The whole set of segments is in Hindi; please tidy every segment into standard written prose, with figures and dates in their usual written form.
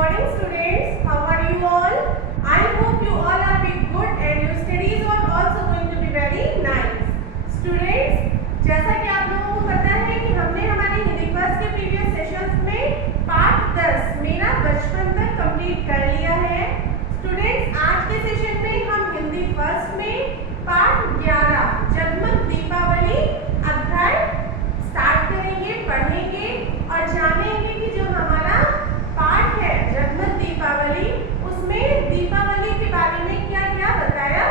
morning students. How are you all? I hope you all are being good and your studies are also going to be very nice. Students, जैसा कि आप लोगों को पता है कि हमने हमारे हिंदी फर्स्ट के प्रीवियस सेशंस में पार्ट 10 मेरा बचपन तक कंप्लीट कर लिया है। स्टूडेंट्स, आज के सेशन में हम हिंदी फर्स्ट में पार्ट 11 जगमग दीपावली अध्याय स्टार्ट करेंगे, पढ़ेंगे और जानेंगे कि जो हमारा पाठ है जगमग दीपावली, उसमें दीपावली के बारे में क्या क्या बताया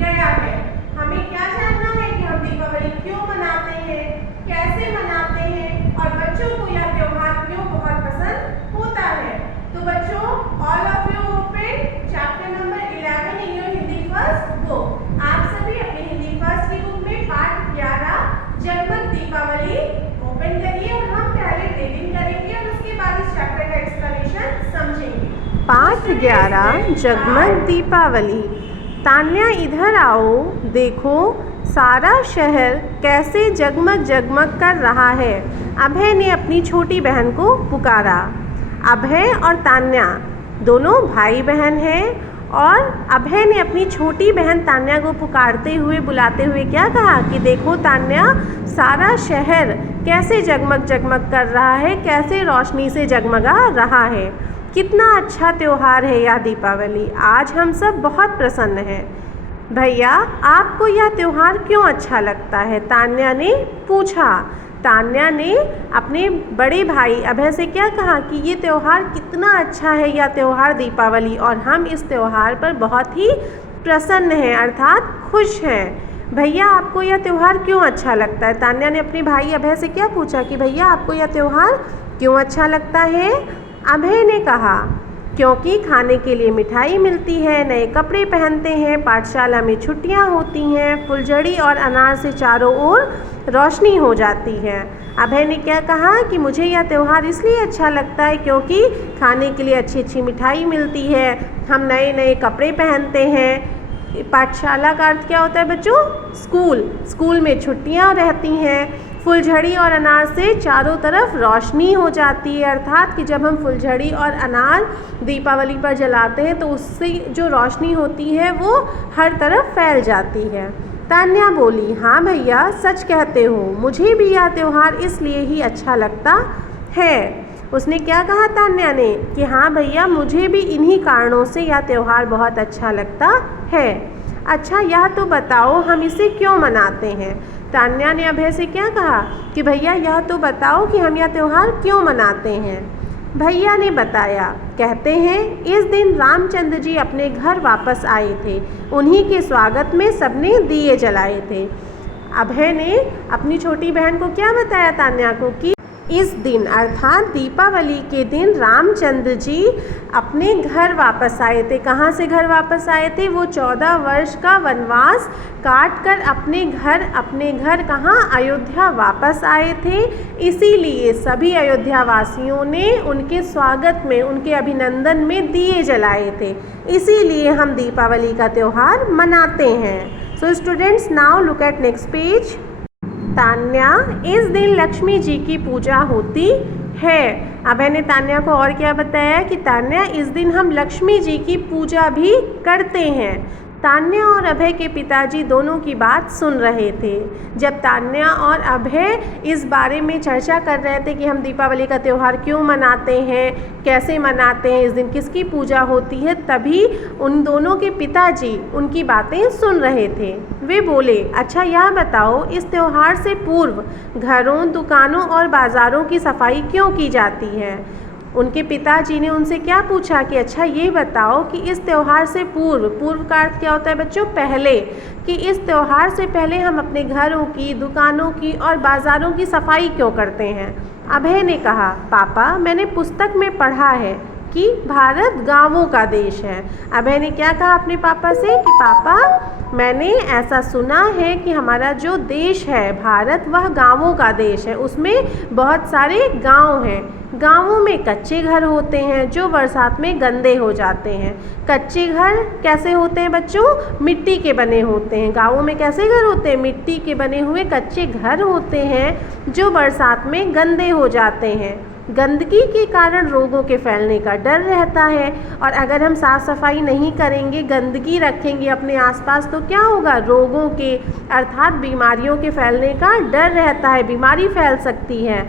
गया है। हमें क्या जानना है कि हम दीपावली क्यों मनाते हैं, कैसे मनाते हैं और बच्चों को यह त्योहार क्यों बहुत पसंद होता है। तो बच्चों, all of you open chapter number 11 in your Hindi first book. आप सभी अपने हिंदी फर्स्ट की बुक में पाठ 11 जगमग दीपावली ओपन करिए और हम पहले रीडिंग करेंगे और उसके बाद इस चैप्टर का एक्सप्लेनेशन समझेंगे। पाठ 11 जगमग दीपावली। तान्या इधर आओ, देखो सारा शहर कैसे जगमग जगमग कर रहा है। अभय ने अपनी छोटी बहन को पुकारा। अभय और तान्या दोनों भाई बहन हैं और अभय ने अपनी छोटी बहन तान्या को पुकारते हुए बुलाते हुए क्या कहा कि देखो तान्या, सारा शहर कैसे जगमग जगमग कर रहा है, कैसे रोशनी से जगमगा रहा है। कितना अच्छा त्यौहार है यह दीपावली। आज हम सब बहुत प्रसन्न हैं। भैया, आपको यह त्यौहार क्यों अच्छा लगता है? तान्या ने पूछा। तान्या ने अपने बड़े भाई अभय से क्या कहा कि ये त्यौहार कितना अच्छा है, यह त्यौहार दीपावली, और हम इस त्यौहार पर बहुत ही प्रसन्न हैं, अर्थात खुश हैं। भैया, आपको यह त्यौहार क्यों अच्छा लगता है? तान्या ने अपने भाई अभय से क्या पूछा कि भैया आपको यह त्यौहार क्यों अच्छा लगता है? अभय ने कहा क्योंकि खाने के लिए मिठाई मिलती है, नए कपड़े पहनते हैं, पाठशाला में छुट्टियां होती हैं, फुलझड़ी और अनार से चारों ओर रोशनी हो जाती है। अभय ने क्या कहा कि मुझे यह त्यौहार इसलिए अच्छा लगता है क्योंकि खाने के लिए अच्छी अच्छी मिठाई मिलती है, हम नए नए कपड़े पहनते हैं। पाठशाला का अर्थ क्या होता है बच्चों? स्कूल में छुट्टियां रहती हैं, फुलझड़ी और अनार से चारों तरफ रोशनी हो जाती है, अर्थात कि जब हम फुलझड़ी और अनार दीपावली पर जलाते हैं तो उससे जो रोशनी होती है वो हर तरफ फैल जाती है। तान्या बोली, हाँ भैया, सच कहते हो, मुझे भी यह त्यौहार इसलिए ही अच्छा लगता है। उसने क्या कहा तान्या ने कि हाँ भैया, मुझे भी इन्हीं कारणों से यह त्यौहार बहुत अच्छा लगता है। अच्छा, यह तो बताओ हम इसे क्यों मनाते हैं? तान्या ने अभय से क्या कहा कि भैया यह तो बताओ कि हम यह त्यौहार क्यों मनाते हैं। भैया ने बताया। कहते हैं इस दिन रामचंद्र जी अपने घर वापस आए थे, उन्हीं के स्वागत में सबने दिए जलाए थे। अभय ने अपनी छोटी बहन को क्या बताया तान्या को कि इस दिन अर्थात दीपावली के दिन रामचंद्र जी अपने घर वापस आए थे। कहाँ से घर वापस आए थे? वो 14 वर्ष का वनवास काट कर अपने घर कहाँ? अयोध्या वापस आए थे। इसीलिए सभी अयोध्या वासियों ने उनके स्वागत में, उनके अभिनंदन में दिए जलाए थे। इसीलिए हम दीपावली का त्यौहार मनाते हैं। So students, now look at next page. Tanya, इस दिन लक्ष्मी जी की पूजा होती है। अभय ने तान्या को और क्या बताया कि तान्या, इस दिन हम लक्ष्मी जी की पूजा भी करते हैं। तान्या और अभय के पिताजी दोनों की बात सुन रहे थे। जब तान्या और अभय इस बारे में चर्चा कर रहे थे कि हम दीपावली का त्यौहार क्यों मनाते हैं, कैसे मनाते हैं, इस दिन किसकी पूजा होती है, तभी उन दोनों के पिताजी उनकी बातें सुन रहे थे। वे बोले, अच्छा यह बताओ, इस त्यौहार से पूर्व घरों, दुकानों और बाज़ारों की सफाई क्यों की जाती है? उनके पिताजी ने उनसे क्या पूछा कि अच्छा ये बताओ कि इस त्यौहार से पूर्व का अर्थ क्या होता है बच्चों? पहले, कि इस त्यौहार से पहले हम अपने घरों की, दुकानों की और बाज़ारों की सफाई क्यों करते हैं? अभय ने कहा, पापा, मैंने पुस्तक में पढ़ा है कि भारत गांवों का देश है। अभय ने क्या कहा अपने पापा से कि पापा, मैंने ऐसा सुना है कि हमारा जो देश है भारत, वह गांवों का देश है, उसमें बहुत सारे गांव हैं। गांवों में कच्चे घर होते हैं जो बरसात में गंदे हो जाते हैं। कच्चे घर कैसे होते हैं बच्चों? मिट्टी के बने होते हैं। गांवों में कैसे घर होते हैं? मिट्टी के बने हुए कच्चे घर होते हैं जो बरसात में गंदे हो जाते हैं। गंदगी के कारण रोगों के फैलने का डर रहता है, और अगर हम साफ़ सफाई नहीं करेंगे, गंदगी रखेंगे अपने आसपास, तो क्या होगा, रोगों के अर्थात बीमारियों के फैलने का डर रहता है, बीमारी फैल सकती है।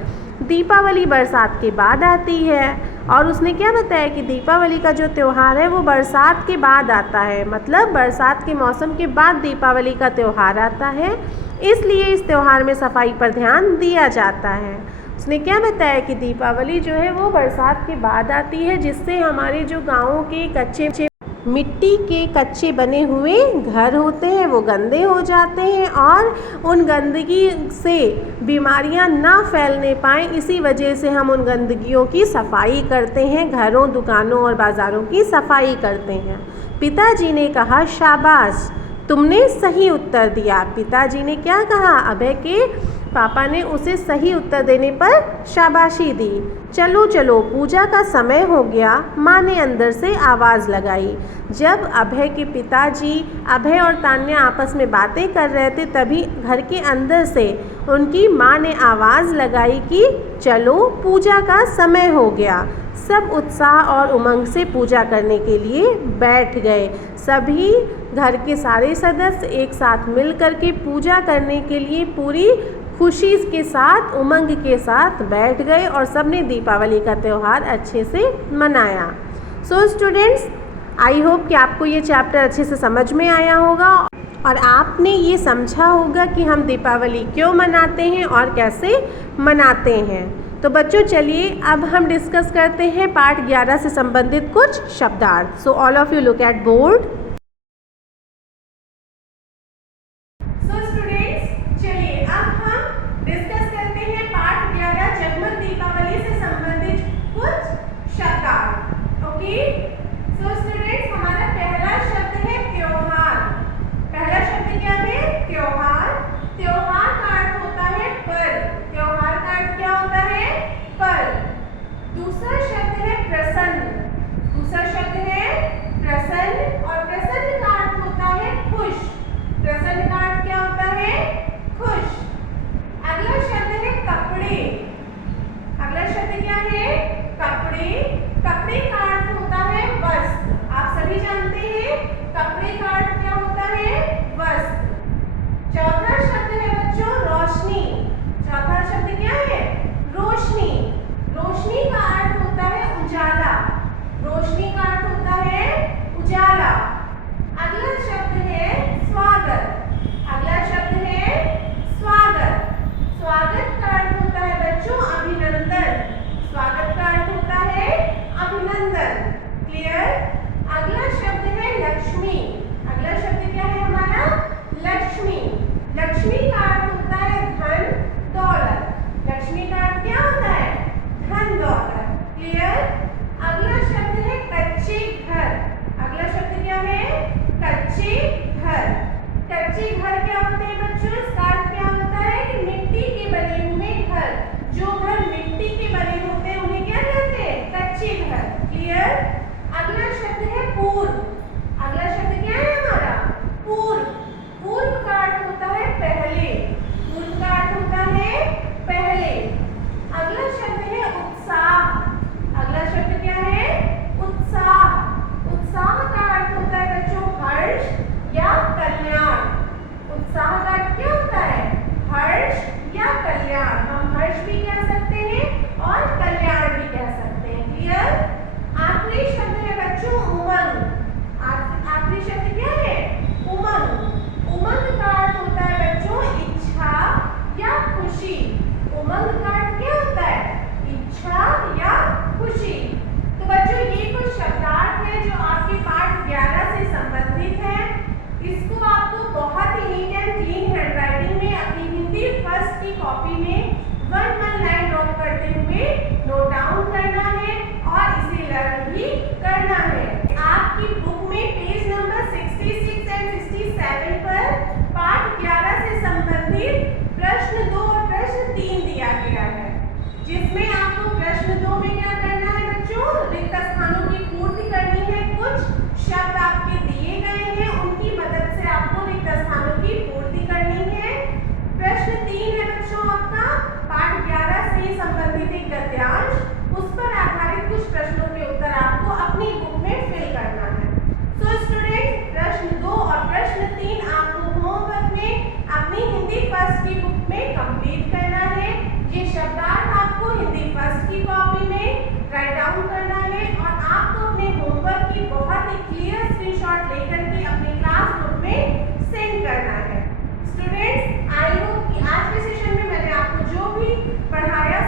दीपावली बरसात के बाद आती है, और उसने क्या बताया कि दीपावली का जो त्यौहार है वो बरसात के बाद आता है, मतलब बरसात के मौसम के बाद दीपावली का त्यौहार आता है, इसलिए इस त्यौहार में सफाई पर ध्यान दिया जाता है। उसने क्या बताया कि दीपावली जो है वो बरसात के बाद आती है, जिससे हमारे जो गाँवों के कच्चे मिट्टी के कच्चे बने हुए घर होते हैं वो गंदे हो जाते हैं, और उन गंदगी से बीमारियां ना फैलने पाएँ, इसी वजह से हम उन गंदगियों की सफाई करते हैं, घरों, दुकानों और बाज़ारों की सफाई करते हैं। पिताजी ने कहा, शाबाश, तुमने सही उत्तर दिया। पिताजी ने क्या कहा, अभय के पापा ने उसे सही उत्तर देने पर शाबाशी दी। चलो चलो, पूजा का समय हो गया, माँ ने अंदर से आवाज़ लगाई। जब अभय के पिताजी अभय और तान्या आपस में बातें कर रहे थे, तभी घर के अंदर से उनकी माँ ने आवाज़ लगाई कि चलो पूजा का समय हो गया। सब उत्साह और उमंग से पूजा करने के लिए बैठ गए। सभी घर के सारे सदस्य एक साथ मिल कर के पूजा करने के लिए पूरी खुशी के साथ, उमंग के साथ बैठ गए, और सब ने दीपावली का त्यौहार अच्छे से मनाया। सो स्टूडेंट्स, आई होप कि आपको ये चैप्टर अच्छे से समझ में आया होगा, और आपने ये समझा होगा कि हम दीपावली क्यों मनाते हैं और कैसे मनाते हैं। तो बच्चों, चलिए अब हम डिस्कस करते हैं पार्ट 11 से संबंधित कुछ शब्दार्थ। So all of you look at board. I hope कि आज के सेशन में मैंने आपको जो भी पढ़ाया